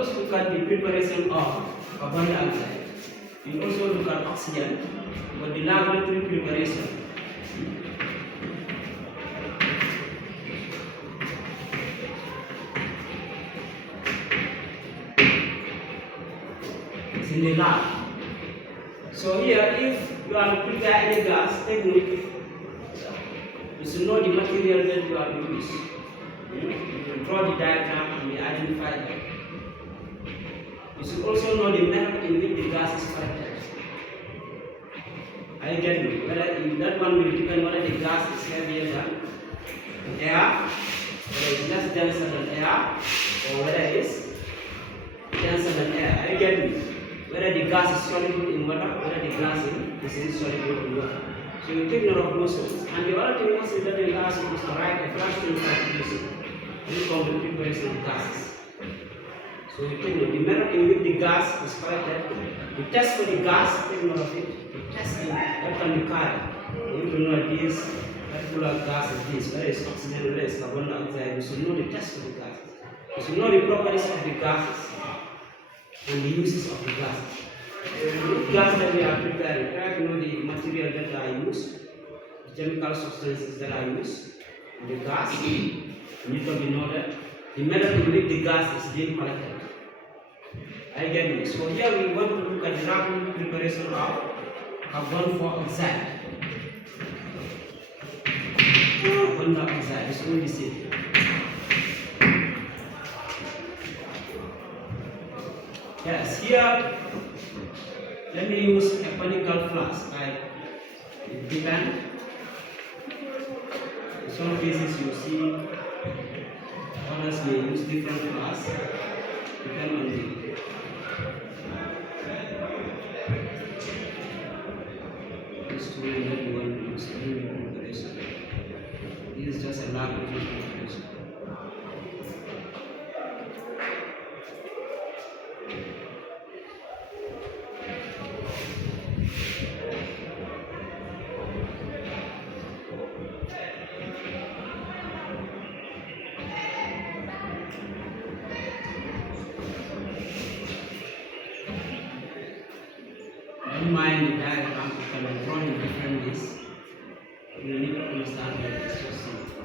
us look at the preparation of carbon dioxide. We also look at oxygen, but the laboratory preparation. It's in the lab. So here, if you are to prepare any gas technique, you should know the material that you are to use. You can draw the diagram and you identify them. You should also know the method in which the gas is collected. I get you. Whether that one will depend whether the gas is heavier than air, whether it's less denser than air, or whether it is denser than air. I get you. Whether the gas is soluble in water, whether the gas is insoluble in water. So you take note of those things. And the other thing is that the gas is to write a fraction calculation. This is called the preparation of gases. So you take note, the method in which the gas is collected, you test for the gas, take note of it, you test it, that can be carried. You need to know this particular gas is this, whether it's oxygen, whether it's carbon dioxide, you should know the test for the gases. You should know the properties of the gases and the uses of the gases. The gas that we are preparing, try to know the material that are used, the chemical substances that are used, the gas, you need to know that the method in which the gas is being collected. I get it. So here we want to look at the rapid preparation of carbon dioxide. Carbon dioxide is only the same. Yes, here let me use a conical flask like depend. In some cases you see others may use different flasks, depend on the instrument that you want to use in preparation. This is just a laboratory preparation. Don't mind the diagram, you can draw in different ways. You need to understand that it's just simple.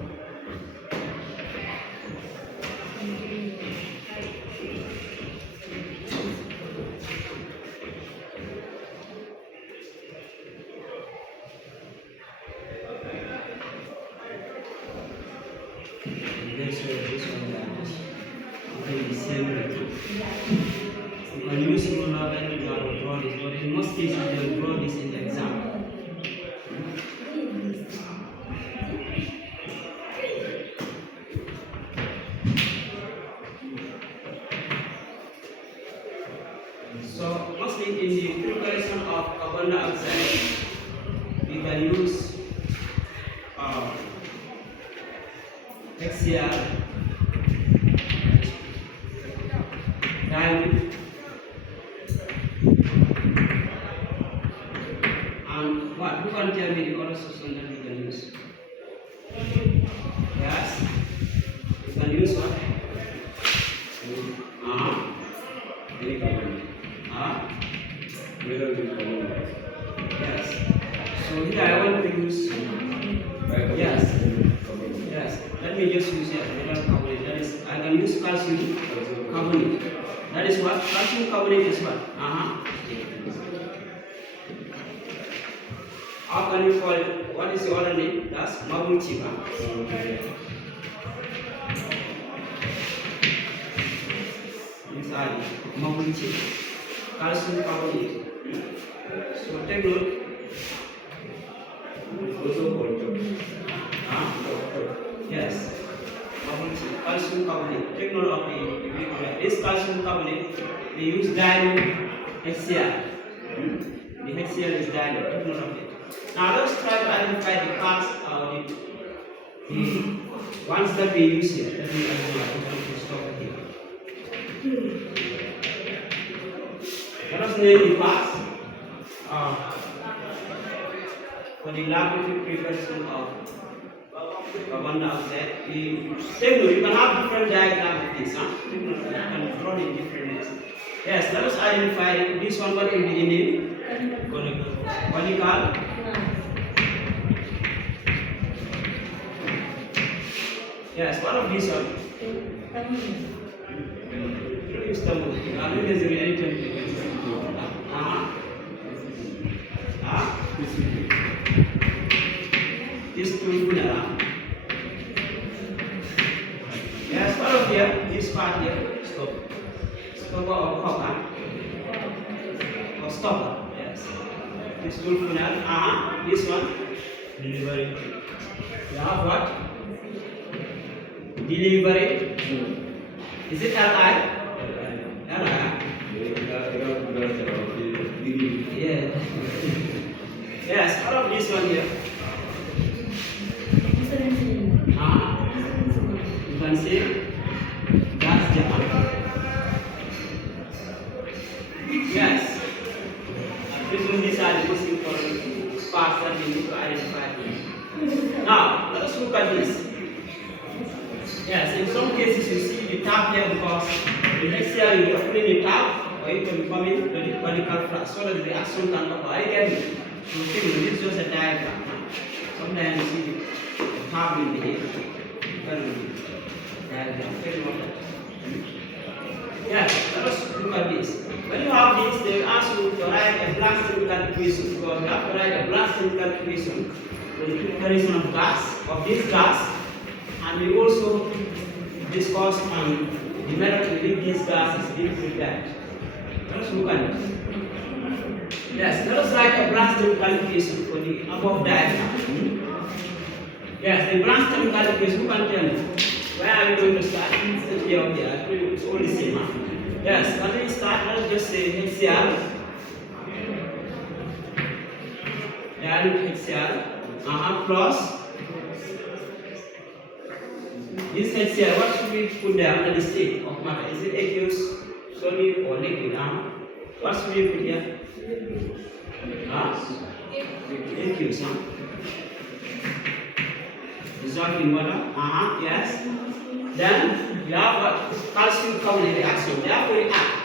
This one like the same way. You can use ruler when you are to draw this, but in most cases you will draw this in the exam. So mostly in the preparation of carbon dioxide, we can use HCl, dilute, and what? Who can tell me the other substance that we can use? Yes? We can use what? Very common. Yes. So here I want to use. Yes. Yes. Let me just use here metal carbonate. That is, I can use calcium carbonate. That is what? Calcium carbonate is what? How can you call it? What is the other name? That's marble chip. These are marble chip. Calcium carbonate. So take note. Yes. Calcium carbonate. Take note of the liquid. This calcium carbonate, we use dilute HCl. The HCl is dilute. Take note of it. Now let's try to identify the parts of the ones that we use here. Let me stop here. Let us name the parts for the laboratory preparation of carbon dioxide. You can have different diagrams of this. You can draw in different Yes, let us identify this one. What will be the name? Conical. Yes, what of this one? This two. Yes, what of here? This part here. Stop. Stopper or cocker? Or stopper? Yes. This two funnel. This one. Delivery. You have what? Delivery. Is it LI? LI. Yeah. Yes, what of this one here? You can see gas jar. Yes. These are the most important parts that we need to identify. Now, let us look at this. Yes, in some cases you see the tap here because the next year you will open the tap or it will become a conical flash so that the reaction can occur. Again, this is just a diagram. Sometimes you see the tap will be here. Yes, let us look at this. When you have this, they will ask you to write a Black's chemical equation because you have to write a Black's chemical equation for the comparison of gas, of this gas, and we also discuss on the method to make these gases being prepared. Let us look at it. Yes, let us write a Black's chemical equation for the above diagram. Yes, the Black's chemical equation, who can tell me? Where are we going to start? It's here or here. It's all the same. Yes, let me start. Let's just say HCl. HCl. Plus. This HCl, what should we put there under the state of matter? Is it aqueous, solid, or liquid? What should we put here? Aqueous. Dissolved in water. Yes. Then you have what? Calcium carbonate reaction. They have to react.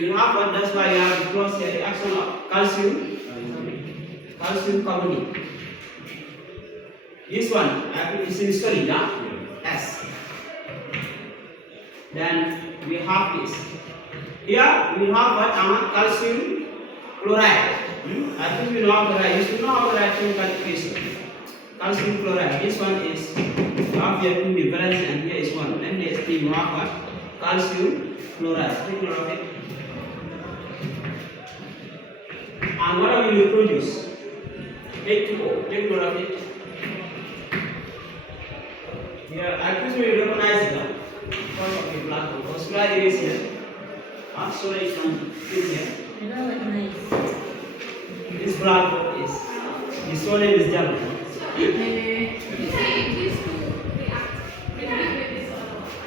You have what? That's why you have to cross here the reaction of calcium carbonate. This one, is in solid, S. Then we have this. Here we have what? Calcium chloride. I think you know how to write. You should know how to write chemical equation. Calcium chloride. This one is you have here two valence and here is one. Then the ST you have what? Calcium chloride. Take note of it. And what will you produce? H2O. Take note of it. Here, I think we recognize it because of the black hole. Because solar is here. Solar is from here. This black hole is the solar is yellow.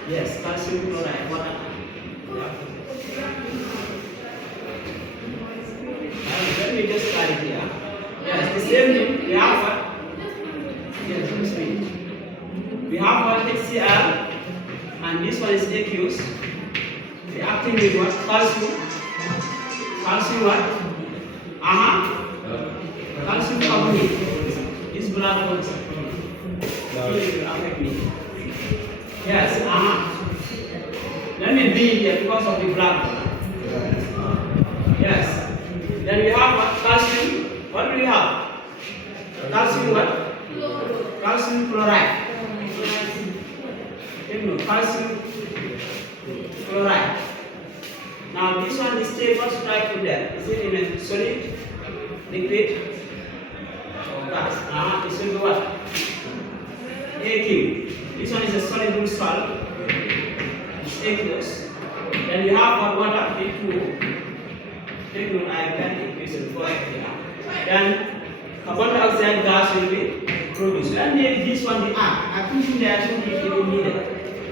Yes, calcium chloride, water. Let me just try it here. Yes, the same thing. We have what? Yes, we have what? HCl, and this one is aqueous. Reacting with what? Calcium. Calcium what? Calcium carbonate. This black hole will affect me. Yes, Let me be here because of the black hole. Yes. Then we have what? Calcium. What do we have? Calcium what? Calcium chloride. Calcium chloride. Now this one is state. What should I put there? Is it in a solid, liquid, or gas? This will be what? AQ. This one is a soluble salt. It's aqueous. Then we have what water? H2O. Take note, I can equation for it here. Then carbon dioxide gas will be produced. When this one react, I think they actually even needed.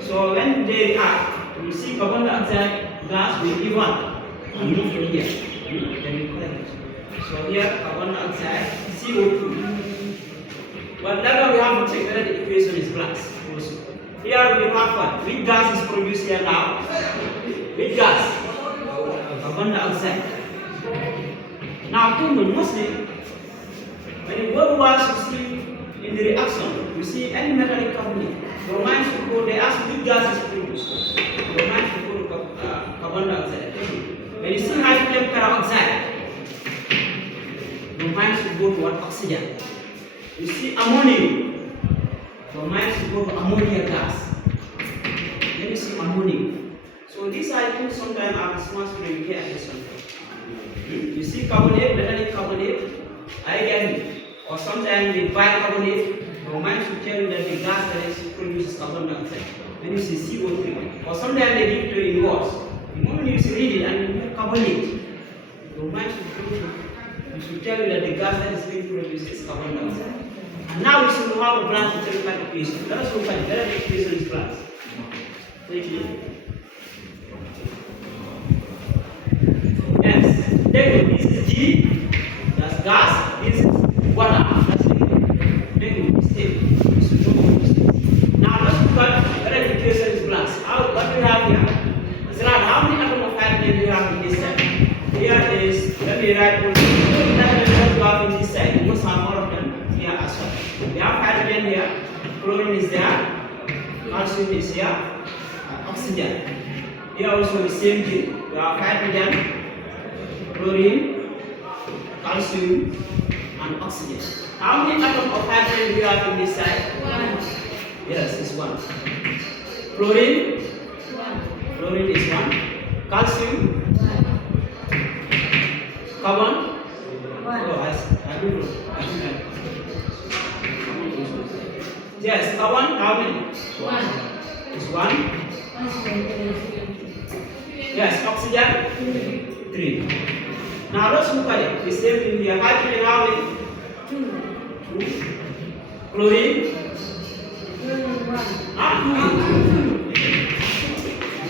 So when they react, you see carbon dioxide gas will give one and move to here. Then we collect it. So here carbon dioxide CO2. But later we have to check whether the equation is black. Here we have what? Which gas is produced here now? Which gas? carbon dioxide. Now, mostly, when you go to us, you see in the reaction, you see any metallic carbonate. Bromine should go, they ask which gas is produced. Bromine should go to carbon dioxide. When you see hydrogen peroxide, bromine should go to what? Oxygen. You see ammonia, bromine should go to ammonia gas. Then you see ammonia. So these are things sometimes are small students pay attention. You see carbonate, metallic carbonate, again, or sometimes the bicarbonate, bromine should tell you that the gas that produces carbon dioxide. Then you see CO2. Or sometimes they give you in words. The moment you read it and you hear carbonate, bromine should tell you that the gas that is being produced is carbon dioxide. And now we should know how to plan to tell equation. Let us look at the equation is class. Yes. Then this is G, that's gas, this is water, that's liquid. Then we stay. Now let's look at whether the equation is glass. What do we have here? It's right. How many atoms of hydrogen do you have in this side? Here is, let me write what you have in this side. You must have all of them here as well. We have hydrogen here, chlorine is there, calcium is here, oxygen. Here also the same thing. We have hydrogen, chlorine, calcium, and oxygen. How many atoms of hydrogen do you have in this side? 1. Yes, it's 1. Chlorine? 1. Chlorine is 1. Calcium? 1. Carbon? 1. Oh, I don't know. Yes, carbon, how many? 1. It's 1. Yes, oxygen? 3. Now let's look at it. The same thing here. Hydrogen, how many? 2. Chlorine? 1.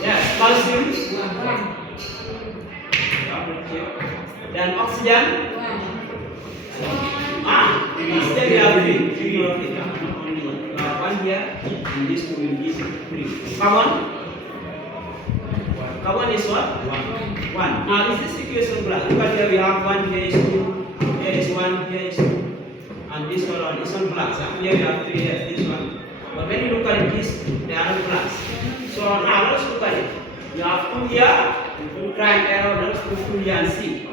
Yes, calcium? 1. Then oxygen? 1. Instead we have 3 of it. Not only 1. We have 1 here, and this 2 will give 3. Carbon? Carbon is what? 1. Now is this equation black? Look at here, we have 1, here is 2, here is 1, here is 2, and this one black. So here we have 3, here is this one. But when you look at it, they are not blacks. So now let's look at it. You have 2 here, you try and error, let's put 2 here and see.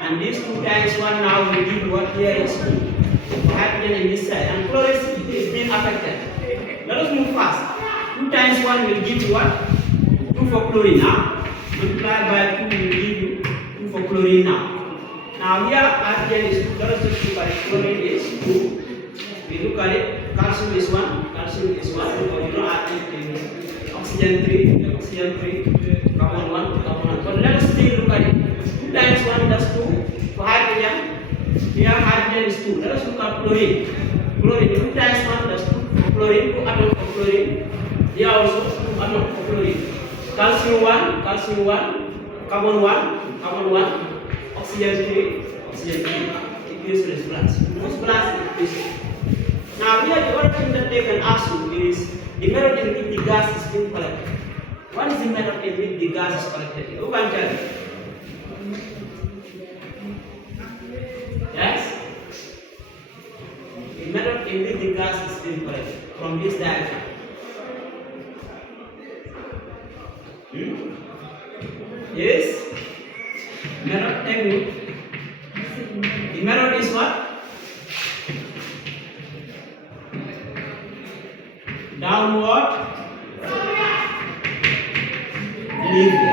And this 2 times 1 now will give what here is 2. Hydrogen in this side, and chlorine is being affected. Let us move fast. 2 times 1 will give you what? 2 for chlorine now. Multiply by 2 will give you 2 for chlorine now. Now here hydrogen is 2. Let us just look at it. Chlorine is 2. We look at it. Calcium is 1. Calcium is 1. Because you don't add anything. Oxygen 3. Oxygen 3. Carbon 1. Carbon 1. But let us still look at it. 2 times 1 that's 2. For hydrogen, here hydrogen is 2. Let us look at chlorine. Chlorine 2 times 1 that's 2 for chlorine. 2 atoms for chlorine. Here also 2 atoms for chlorine. Calcium 1, calcium 1, carbon 1, carbon 1, oxygen 3, oxygen 3. Equation is glass. Most glass is equation. Now here the other thing that they can ask you is the method in which the gas is being collected. What is the method in which the gas is collected? Who can tell me? Yes? The method in which the gas is being collected from this diagram. Yes? Method technique. The method is what? Downward delivery.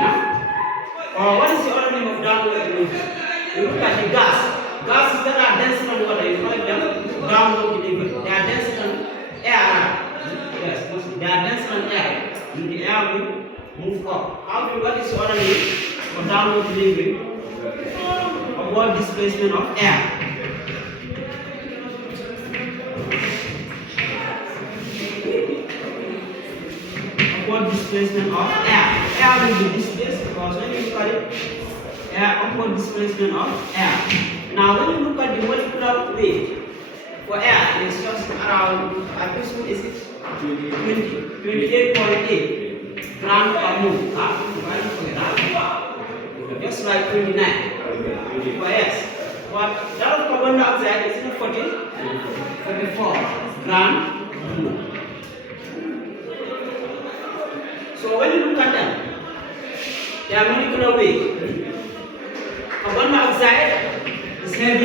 Or what is the other name of downward delivery? You look at the gas. Gases that are dense on water, you call them downward delivery. They are dense on air. Yes, they are dense on air. And the air will move up. What is the other name for downward delivery? Upward displacement of air. Upward displacement of air. Air will be displaced because when you look at it, upward displacement of air. Now when you look at the molecular weight for air, it's just around, at this one is it? 28.8 gram per mole. Just is like 29. But yes, what that of carbon dioxide is 44 gram. So when you look at them, their molecular weight, carbon dioxide is heavy.